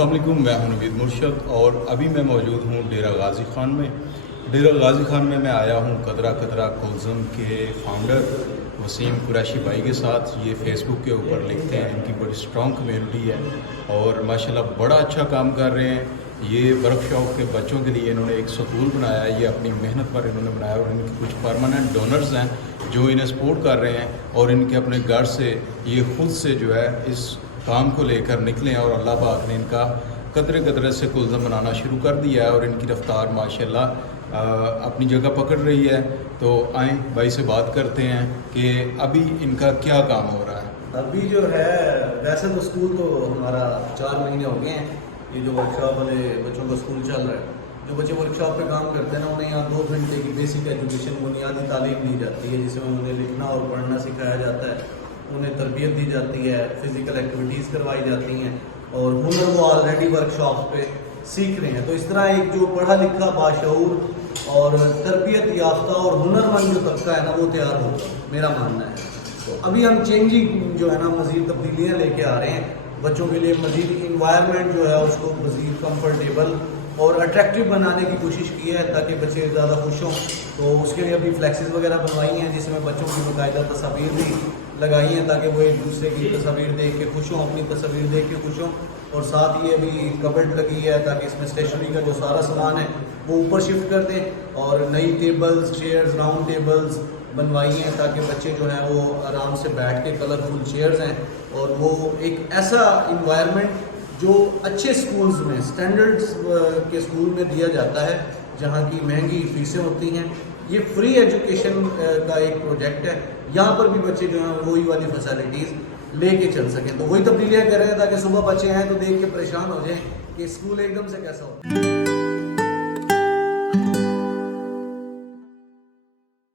अस्सलाम वालेकुम, मैं हूं नवीद मुर्शद और अभी मैं मौजूद हूं डेरा गाजी खान में। डेरा गाजी खान में मैं आया हूं कदरा कदरा कोल्ज़म के फाउंडर वसीम कुरैशी भाई के साथ। ये फेसबुक के ऊपर लिखते हैं, इनकी बड़ी स्ट्रॉन्ग कम्युनिटी है और माशाल्लाह बड़ा अच्छा काम कर रहे हैं। ये वर्कशॉप के बच्चों के लिए इन्होंने एक स्कूल बनाया है, ये अपनी मेहनत पर इन्होंने बनाया और इनके कुछ परमानेंट डोनर्स हैं जो इन्हें सपोर्ट कर रहे हैं और इनके अपने घर से ये ख़ुद से जो है इस काम को लेकर निकले हैं और अल्लाह पाक ने इनका कतरे कतरे से कुल्ज़म बनाना शुरू कर दिया है और इनकी रफ़्तार माशाल्लाह अपनी जगह पकड़ रही है। तो आएँ भाई से बात करते हैं कि अभी इनका क्या काम हो रहा है। अभी जो है वैसे तो स्कूल तो हमारा 4 महीने हो गए हैं, ये जो वर्कशॉप वाले बच्चों का स्कूल चल रहा है। जो बच्चे वर्कशॉप पे काम करते हैं ना, उन्हें यहाँ 2 घंटे की बेसिक एजुकेशन बुनियादी तालीम दी जाती है, जिसमें उन्हें लिखना और पढ़ना सिखाया जाता है, उन्हें तरबियत दी जाती है, फ़िज़िकल एक्टिविटीज़ करवाई जाती हैं और हुनर वो ऑलरेडी वर्कशॉप पे सीख रहे हैं। तो इस तरह एक जो पढ़ा लिखा बाशऊर और तरबियत याफ्ता और हुनरमंद जो तबका है ना, वो तैयार होगा, मेरा मानना है। तो अभी हम चेंजिंग जो है ना, मज़ीद तब्दीलियाँ लेके आ रहे हैं बच्चों के लिए। मज़ीद इन्वायरमेंट जो है उसको मज़ीद कम्फर्टेबल और अट्रैक्टिव बनाने की कोशिश की है ताकि बच्चे ज़्यादा खुश हों। तो उसके लिए अभी फ्लैक्सेस वगैरह बनवाई हैं जिसमें बच्चों की बाकायदा तस्वीर भी लगाई हैं ताकि वो एक दूसरे की तस्वीर देख के खुश हों, अपनी तस्वीर देख के खुश हों। और साथ ही अभी कबर्ड लगी है ताकि इसमें स्टेशनरी का जो सारा सामान है वो ऊपर शिफ्ट कर दें और नई टेबल्स, चेयर्स, राउंड टेबल्स बनवाई हैं ताकि बच्चे जो हैं वो आराम से बैठ के, कलरफुल चेयर्स हैं और वो एक ऐसा इन्वायरमेंट जो अच्छे स्कूल्स में, स्टैंडर्ड्स के स्कूल में दिया जाता है जहाँ की महंगी फीसें होती हैं। ये फ्री एजुकेशन का एक प्रोजेक्ट है, यहाँ पर भी बच्चे जो हैं वही वाली फैसिलिटीज़ लेके चल सकें। तो वही तब्दीलियाँ कर रहे हैं ताकि सुबह बच्चे आएँ तो देख के परेशान हो जाएं कि स्कूल एकदम से कैसा होता है।